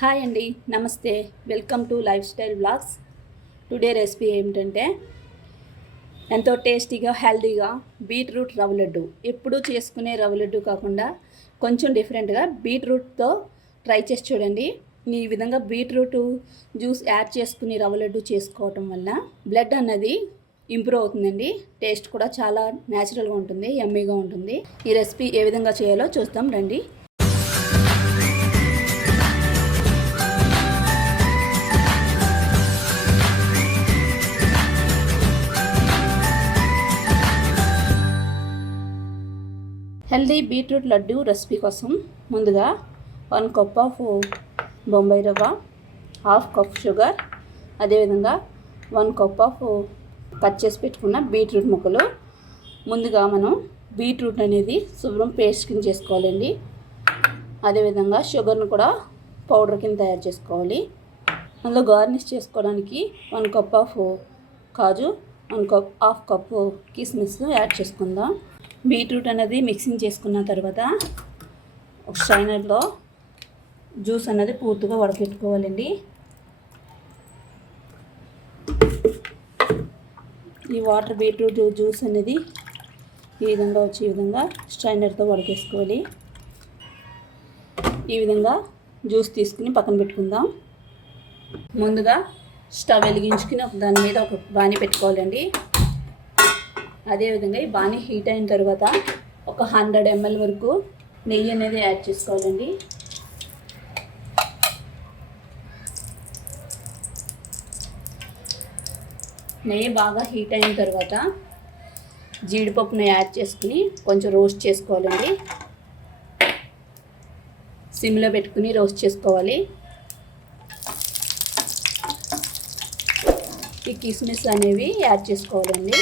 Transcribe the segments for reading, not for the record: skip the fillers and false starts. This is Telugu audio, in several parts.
హాయ్ అండి, నమస్తే. Welcome to lifestyle blogs. Today recipe ఏమిటంటే ఎంతో టేస్టీగా హెల్తీగా బీట్రూట్ రవ్వ లడ్డు. ఎప్పుడూ చేసుకునే రవ్వ లడ్డు కాకుండా కొంచెం డిఫరెంట్గా బీట్రూట్తో ట్రై చేసి చూడండి. ఈ విధంగా బీట్రూట్ జ్యూస్ యాడ్ చేసుకుని రవ్వ లడ్డు చేసుకోవటం వల్ల బ్లడ్ అన్నది ఇంప్రూవ్ అవుతుందండి. టేస్ట్ కూడా చాలా న్యాచురల్గా ఉంటుంది, యమ్మీగా ఉంటుంది. ఈ రెసిపీ ఏ విధంగా చేయాలో చూస్తాం రండి. హెల్దీ బీట్రూట్ లడ్డు రెసిపీ కోసం ముందుగా 1 కప్ ఆఫ్ బొంబాయి రవ్వ, హాఫ్ కప్ షుగర్, అదేవిధంగా 1 కప్ ఆఫ్ కట్ చేసి పెట్టుకున్న బీట్రూట్ ముక్కలు. ముందుగా మనం బీట్రూట్ అనేది శుభ్రం పేస్ట్ కింద చేసుకోవాలండి. అదేవిధంగా షుగర్ను కూడా పౌడర్ కింద తయారు చేసుకోవాలి. అందులో గార్నిష్ చేసుకోవడానికి 1 cup of kaju, half cup కిస్మిస్ యాడ్ చేసుకుందాం. బీట్రూట్ అనేది మిక్సింగ్ చేసుకున్న తర్వాత ఒక స్ట్రైనర్లో జ్యూస్ అనేది పూర్తిగా వడకెట్టుకోవాలండి. ఈ వాటర్ బీట్రూట్ జ్యూస్ అనేది ఈ విధంగా వచ్చే విధంగా స్ట్రైనర్తో వడకేసుకోవాలి. ఈ విధంగా జ్యూస్ తీసుకుని పక్కన పెట్టుకుందాం. ముందుగా స్టవ్ వెలిగించుకుని దాని మీద ఒక బాణీ పెట్టుకోవాలండి. అదేవిధంగా ఈ బాణీ హీట్ అయిన తర్వాత ఒక 100 ml వరకు నెయ్యి అనేది యాడ్ చేసుకోవాలండి. నెయ్యి బాగా హీట్ అయిన తర్వాత జీడిపప్పును యాడ్ చేసుకుని కొంచెం రోస్ట్ చేసుకోవాలండి. సిమ్లో పెట్టుకుని రోస్ట్ చేసుకోవాలి. ఈ కిస్మిస్ అనేవి యాడ్ చేసుకోవాలండి.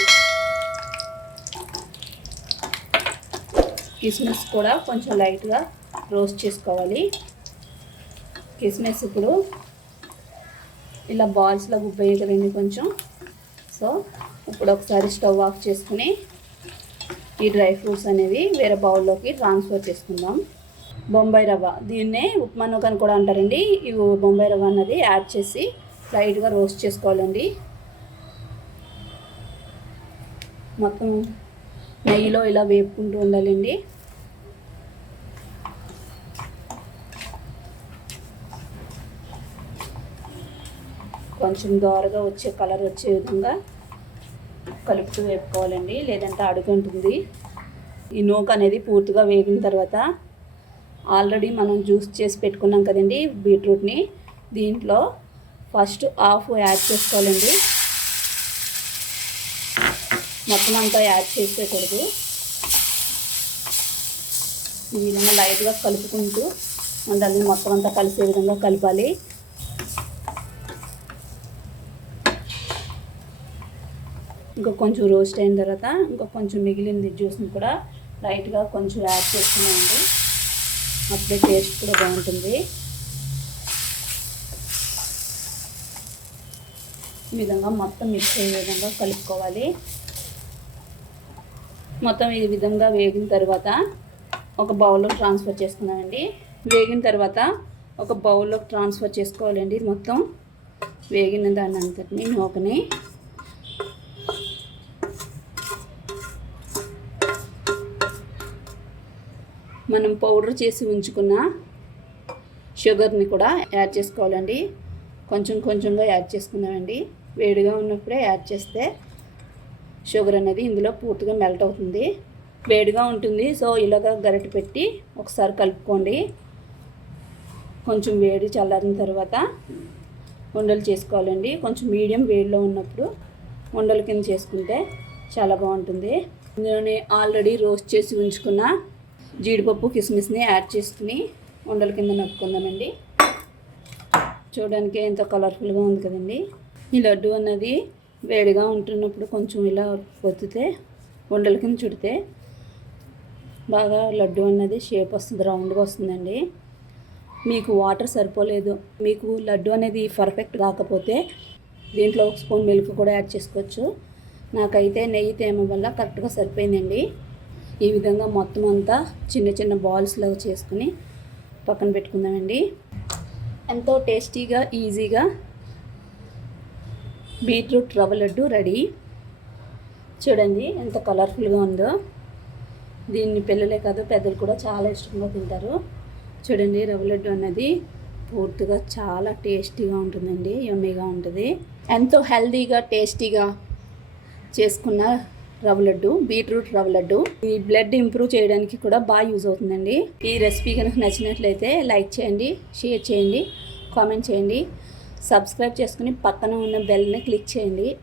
కిస్మిస్ కూడా కొంచెం లైట్గా రోస్ట్ చేసుకోవాలి. కిస్మిస్ ఇప్పుడు ఇలా బాల్స్లో గుబ్బయ్యాయి కదండి కొంచెం. సో ఇప్పుడు ఒకసారి స్టవ్ ఆఫ్ చేసుకుని ఈ డ్రై ఫ్రూట్స్ అనేవి వేరే బౌల్లోకి ట్రాన్స్ఫర్ చేసుకుందాం. బొంబాయి రవ్వ, దీన్నే ఉప్మా నూక అని కూడా అంటారండి. ఈ బొంబాయి రవ్వ అన్నది యాడ్ చేసి లైట్గా రోస్ట్ చేసుకోవాలండి. మొత్తం నెయ్యిలో ఇలా వేపుకుంటూ ఉండాలండి. కొంచెం దోరగా వచ్చే కలర్ వచ్చే విధంగా కలుపుతూ వేపుకోవాలండి, లేదంటే అడుగుంటుంది. ఈ నూక అనేది పూర్తిగా వేగిన తర్వాత ఆల్రెడీ మనం జ్యూస్ చేసి పెట్టుకున్నాం కదండి బీట్రూట్ని, దీంట్లో ఫస్ట్ హాఫ్ యాడ్ చేసుకోవాలండి. మొత్తం అంతా యాడ్ చేసేయకూడదు. ఈ విధంగా లైట్గా కలుపుకుంటూ ఉండాలి. మొత్తం అంతా కలిసే విధంగా కలపాలి. ఇంకా కొంచెం రోస్ట్ అయిన తర్వాత ఇంకా కొంచెం మిగిలింది జ్యూస్ని కూడా లైట్గా కొంచెం యాడ్ చేసుకున్నామండి. అప్పుడే టేస్ట్ కూడా బాగుంటుంది. ఈ విధంగా మొత్తం మిక్స్ అయ్యే విధంగా కలుపుకోవాలి. మొత్తం ఈ విధంగా వేగిన తర్వాత ఒక బౌల్లోకి ట్రాన్స్ఫర్ చేసుకున్నామండి. వేగిన తర్వాత ఒక బౌల్లోకి ట్రాన్స్ఫర్ చేసుకోవాలండి. మొత్తం వేగిన దాన్ని అంతటిని నూకని మనం పౌడర్ చేసి ఉంచుకున్న షుగర్ని కూడా యాడ్ చేసుకోవాలండి. కొంచెం కొంచెంగా యాడ్ చేసుకున్నామండి. వేడిగా ఉన్నప్పుడే యాడ్ చేస్తే షుగర్ అనేది ఇందులో పూర్తిగా మెల్ట్ అవుతుంది. వేడిగా ఉంటుంది. సో ఇలాగ గరిటె పెట్టి ఒకసారి కలుపుకోండి. కొంచెం వేడి చల్లారిన తర్వాత ఉండలు చేసుకోవాలండి. కొంచెం మీడియం వేడిలో ఉన్నప్పుడు ఉండల కింద చేసుకుంటే చాలా బాగుంటుంది. ఇందులోనే ఆల్రెడీ రోస్ట్ చేసి ఉంచుకున్న జీడిపప్పు కిస్మిస్ని యాడ్ చేసుకుని ఉండల కింద నొక్కుందామండి. చూడడానికి ఎంతో కలర్ఫుల్గా ఉంది కదండి. ఈ లడ్డు అన్నది వేడిగా ఉంటున్నప్పుడు కొంచెం ఇలా పొత్తితే ఉండల కింద చుడితే బాగా లడ్డు అన్నది షేప్ వస్తుంది, రౌండ్గా వస్తుందండి. మీకు వాటర్ సరిపోలేదు, మీకు లడ్డు అనేది పర్ఫెక్ట్ కాకపోతే దీంట్లో 1 స్పూన్ మిల్క్ కూడా యాడ్ చేసుకోవచ్చు. నాకైతే నెయ్యి తేమ వల్ల కరెక్ట్గా సరిపోయిందండి. ఈ విధంగా మొత్తం అంతా చిన్న చిన్న బాల్స్ లాగా చేసుకుని పక్కన పెట్టుకుందామండి. ఎంతో టేస్టీగా ఈజీగా బీట్రూట్ రవ్వ లడ్డు రెడీ. చూడండి ఎంత కలర్ఫుల్గా ఉందో. దీన్ని పిల్లలే కాదు పెద్దలు కూడా చాలా ఇష్టంగా తింటారు. చూడండి రవ్వ లడ్డు అన్నది పూర్తిగా చాలా టేస్టీగా ఉంటుందండి, యమ్మీగా ఉంటుంది. ఎంతో హెల్తీగా టేస్టీగా చేసుకున్న రవ్వ లడ్డు, బీట్రూట్ రవ్వ లడ్డు. ఈ బ్లడ్ ఇంప్రూవ్ చేయడానికి కూడా బాగా యూజ్ అవుతుందండి. ఈ రెసిపీ కనుక నచ్చినట్లయితే లైక్ చేయండి, షేర్ చేయండి, కామెంట్ చేయండి, సబ్స్క్రైబ్ చేసుకుని పక్కన ఉన్న బెల్ని క్లిక్ చేయండి.